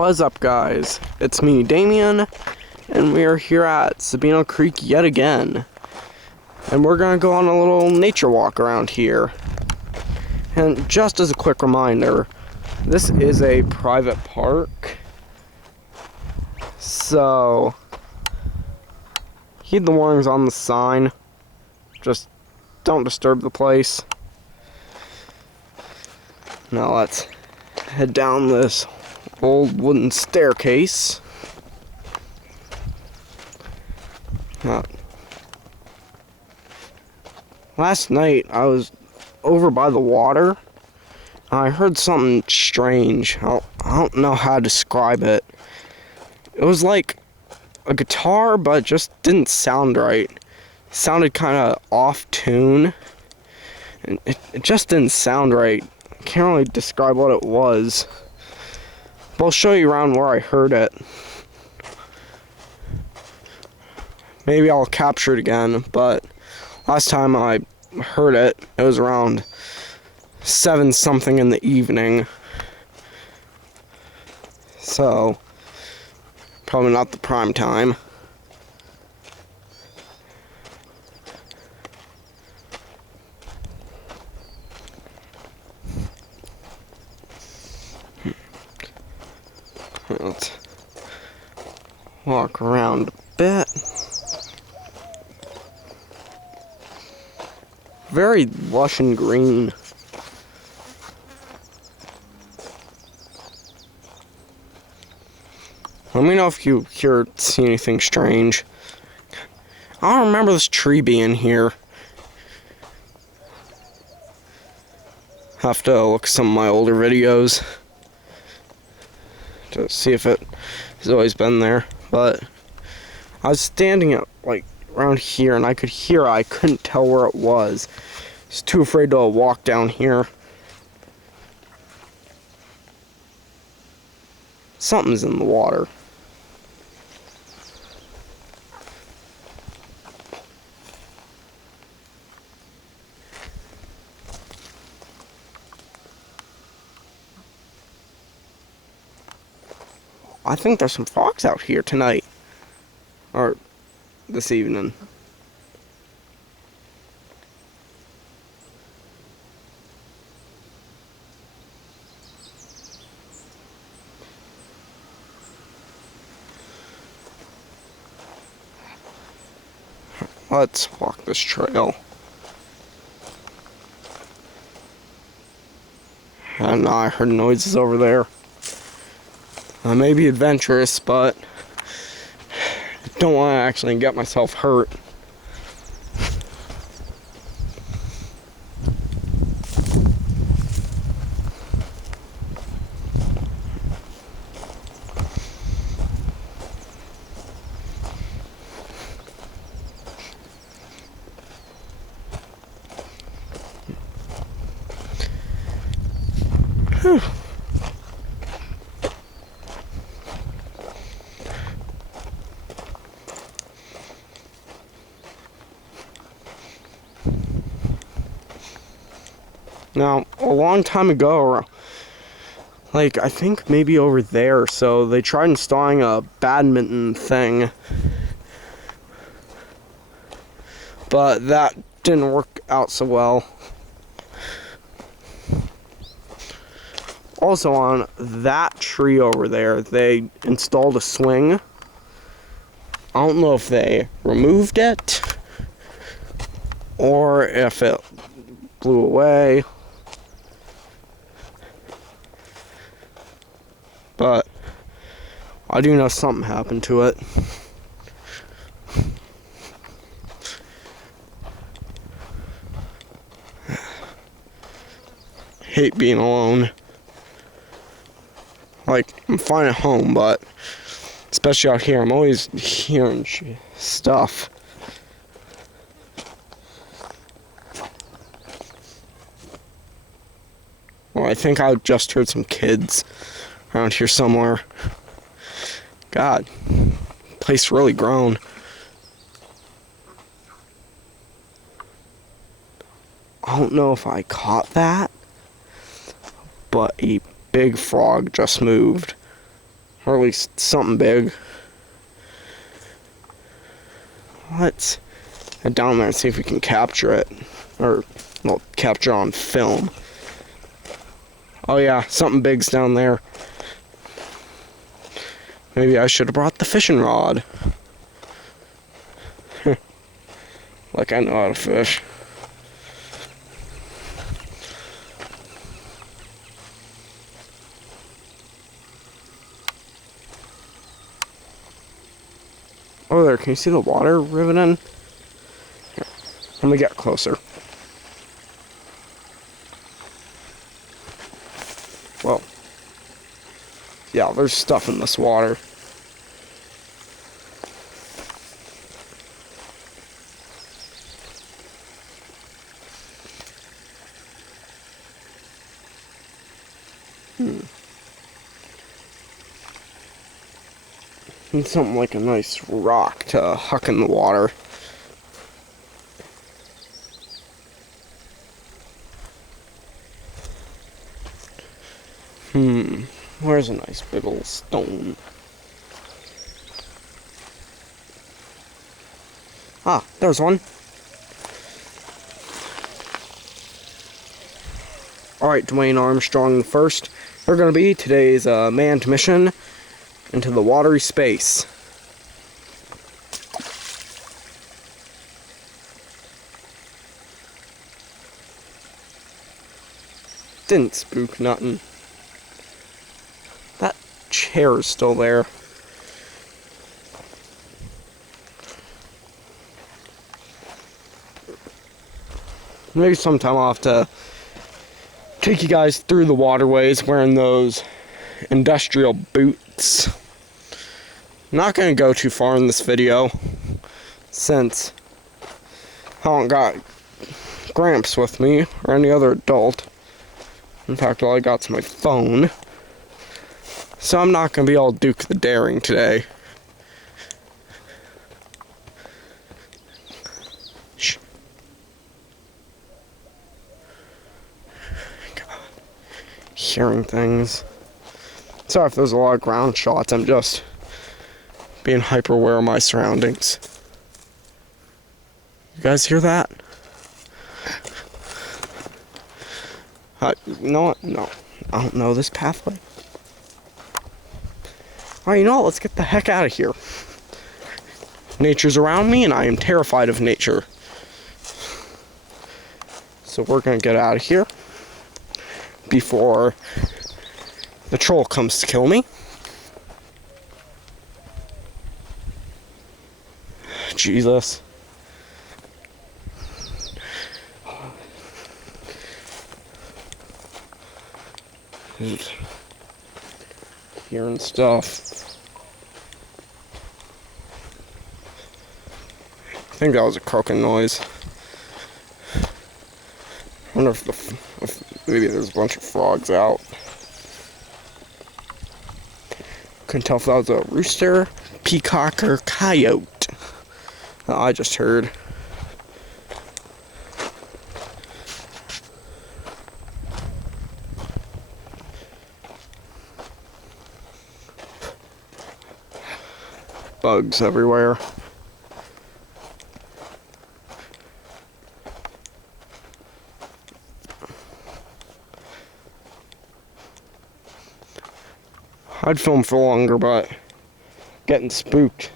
What's up, guys? It's me, Damien, and we are here at Sabino Creek yet again. And we're gonna go on a little nature walk around here. And just as a quick reminder, this is a private park, so heed the warnings on the sign. Just don't disturb the place. Now let's head down this old wooden staircase. Last night I was over by the water and I heard something strange. I don't know how to describe it. It was like a guitar, but it just didn't sound right. It sounded kind of off tune, and it just didn't sound right. I can't really describe what it was, but I'll show you around where I heard it. Maybe I'll capture it again, but last time I heard it, it was around 7 something in the evening. So, probably not the prime time. Let's walk around a bit. Very lush and green. Let me know if you see anything strange. I don't remember this tree being here. Have to look at some of my older videos to see if it has always been there. But I was standing at like around here and I could hear it. I couldn't tell where it was. I was too afraid to walk down here. Something's in the water. I think there's some frogs out here tonight. Or this evening. Let's walk this trail. And I heard noises over there. I may be adventurous, but I don't want to actually get myself hurt. Whew. Now, a long time ago, like, I think maybe over there, so they tried installing a badminton thing, but that didn't work out so well. Also, on that tree over there, they installed a swing. I don't know if they removed it or if it blew away. But I do know something happened to it. Hate being alone. Like, I'm fine at home, but especially out here, I'm always hearing stuff. Well, I think I just heard some kids around here somewhere. God, place really grown. I don't know if I caught that, but a big frog just moved. Or at least something big. Let's head down there and see if we can capture it. Or, well, capture on film. Oh yeah, something big's down there. Maybe I should have brought the fishing rod. Like I know how to fish. Oh, there, can you see the water riveting? Here, let me get closer. Well, yeah, there's stuff in this water. And something like a nice rock to huck in the water. Where's a nice big old stone? Ah, there's one. Alright, Dwayne Armstrong the first. We're going to be today's manned mission into the watery space. Didn't spook nothing. That chair is still there. Maybe sometime I'll have to take you guys through the waterways wearing those industrial boots. I'm not going to go too far in this video since I haven't got Gramps with me or any other adult. In fact, all I got's my phone. So I'm not going to be all Duke the Daring today. Shh. God. Hearing things. Sorry if there's a lot of ground shots. I'm just being hyper aware of my surroundings. You guys hear that? You know what? No. I don't know this pathway. Alright, you know what? Let's get the heck out of here. Nature's around me and I am terrified of nature. So we're gonna get out of here before the troll comes to kill me. Jesus. Hearing stuff. I think that was a croaking noise. I wonder if maybe there's a bunch of frogs out. Couldn't tell if that was a rooster, peacock, or coyote. I just heard. Bugs everywhere. I'd film for longer, but getting spooked.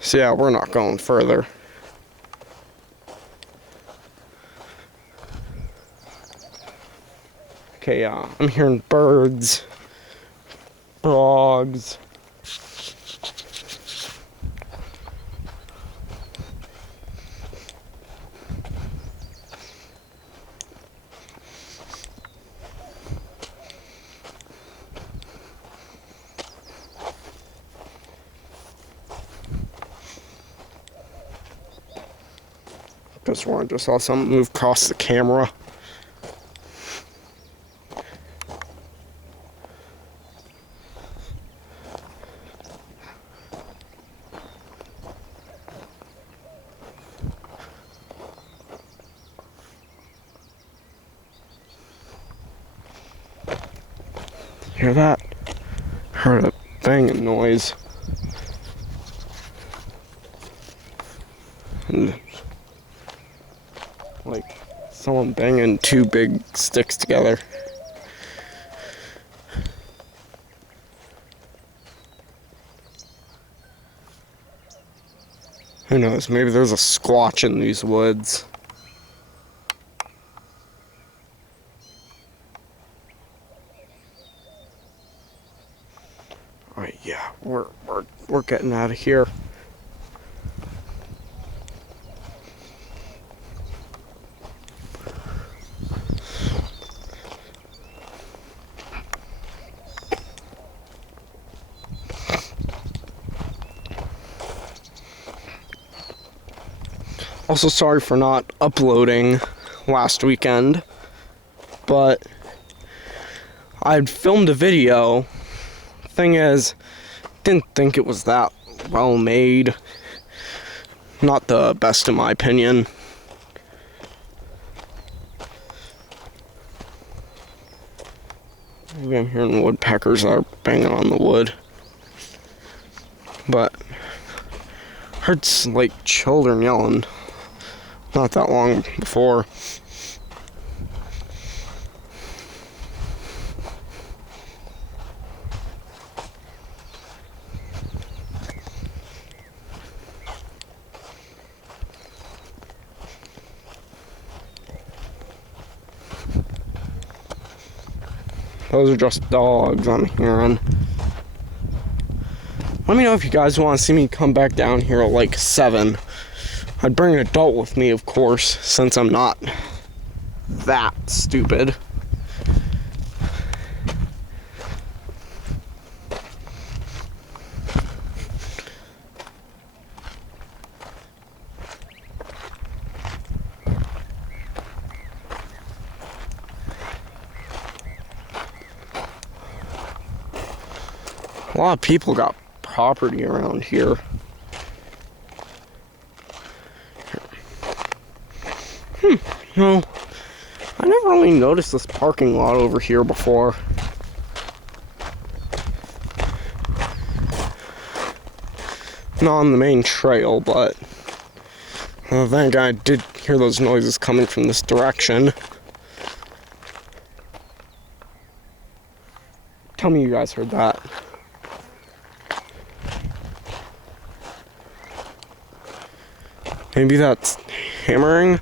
So yeah, we're not going further. Okay, I'm hearing birds, frogs. Just saw something move across the camera. Hear that? Heard a banging noise. And like someone banging two big sticks together. Who knows? Maybe there's a squatch in these woods. Alright, yeah, we're getting out of here. Also, sorry for not uploading last weekend, but I'd filmed a video. Thing is, didn't think it was that well made. Not the best in my opinion. Maybe I'm hearing woodpeckers that are banging on the wood. But heard like children yelling not that long before. Those are just dogs I'm hearing. Let me know if you guys want to see me come back down here at like 7. I'd bring an adult with me, of course, since I'm not that stupid. A lot of people got property around here. No, I never really noticed this parking lot over here before. Not on the main trail, but then again, I did hear those noises coming from this direction. Tell me you guys heard that. Maybe that's hammering.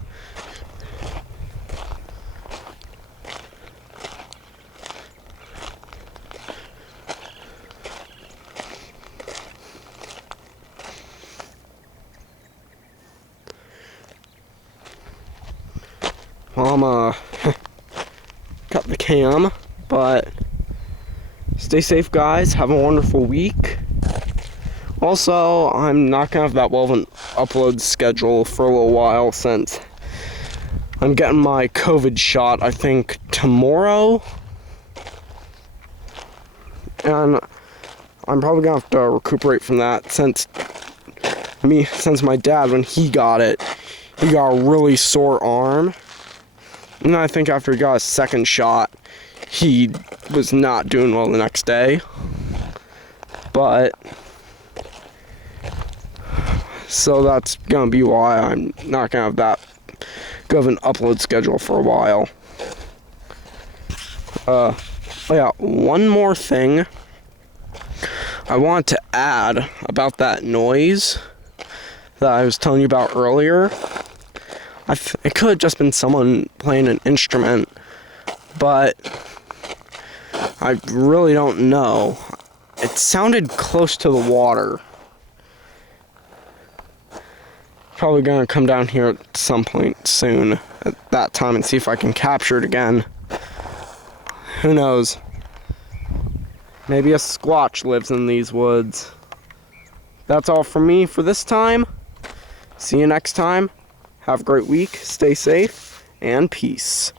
Well, I'm cut the cam, but stay safe, guys. Have a wonderful week. Also, I'm not gonna have that well of an upload schedule for a little while since I'm getting my COVID shot, I think, tomorrow. And I'm probably gonna have to recuperate from that since my dad, when he got it, he got a really sore arm. And I think after he got his second shot, he was not doing well the next day. But so that's gonna be why I'm not gonna have that good of an upload schedule for a while. Yeah, one more thing I want to add about that noise that I was telling you about earlier. It could have just been someone playing an instrument, but I really don't know. It sounded close to the water. Probably gonna come down here at some point soon at that time and see if I can capture it again. Who knows? Maybe a squatch lives in these woods. That's all from me for this time. See you next time. Have a great week. Stay safe and peace.